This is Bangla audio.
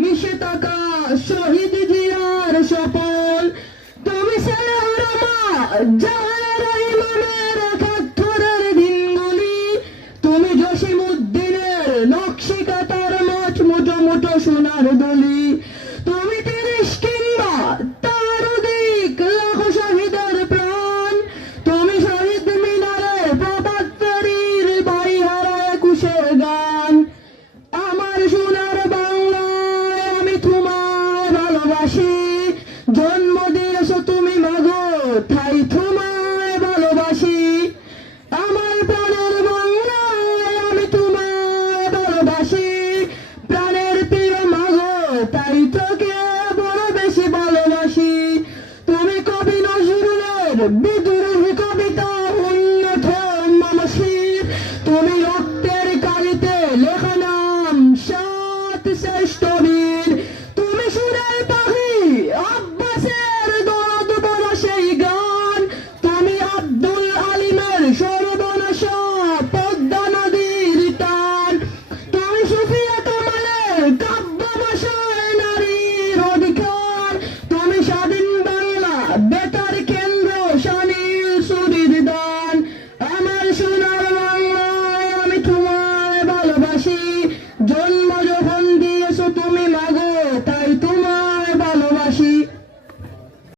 মিশে থাকা শহীদ জিয়ার সফল। তুমি জাহানারা ইমামের ৭১-এর দিনগুলি, তুমি জসিমউদ্দিনের নকশি কাঁথার মুঠো মুঠো সোনার দলি, তুমি ৩০ কিংবা তার অধিক লাখো শহীদের প্রাণ, তুমি শহীদ মিনারের প্রভাত ফেরির বাড়িহারা ২১-এর গান। আমার সোনার বাংলায় আমি তোমায় ভালোবাসি, জন্ম দিয়েছো তুমি মাগো তাই তোমায় ভালোবাসি। আমার প্রাণের বাংলায় আমি তোমায় ভালোবাসি, প্রাণের প্রিয় মাগো তাই তোকে বড় বেশি ভালোবাসি। তুমি কবি নজরুলের বিদ্রোহী কবিতা উন্নত মানসিক, তুমি রক্তের কালিতে লেখা নাম ৭ শ্রেষ্ঠ